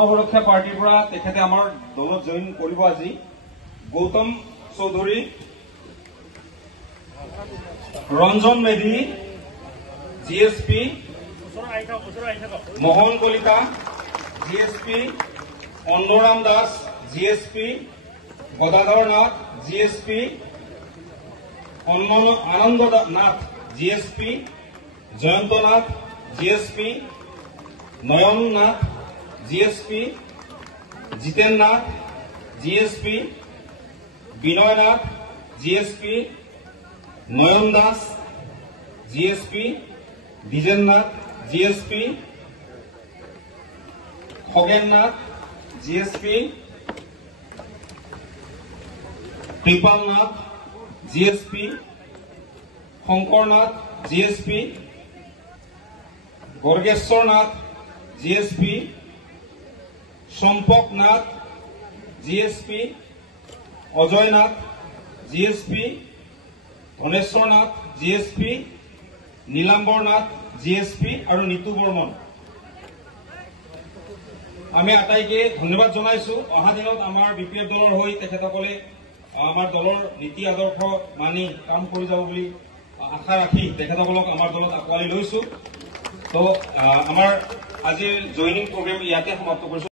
গণসুৰক্ষা পাৰ্টিৰ পৰা তেখেতে আমাৰ দলত জইন কৰিব আজি Gautam Choudhury, Ranjan Medhi GSP, Mohan Kalita GSP, Andaram Das GSP, Gadadhar Nath GSP, Anand Nath GSP, Jayanta Nath GSP, Nayan Nath GSP, Jiten Nath GSP, Binay Nath GSP, Nayan Das GSP, Dwijen Nath GSP, Khagen Nath GSP, Kripal Nath GSP, Shankar Nath GSP, Gargeswar Nath GSP, Champak Nath GSP, Ajay Nath GSP, Dhaneswar Nath GSP, Nilambar Nath GSP আৰু নিতু বৰ্মন। আমি আটাইকে ধন্যবাদ জনাইছো। অহা দিনত আমাৰ বিপিএফ দলৰ হৈ তেখেতসকলে আমাৰ দলৰ নীতি আদৰ্শ মানি কাম কৰি যাব বুলি আশা ৰাখি তেখেতসকলক আমাৰ দলত আঁকোৱালি লৈছো। তো আমাৰ আজিৰ জইনিং প্ৰগ্ৰেম ইয়াতে সমাপ্ত কৰিছো।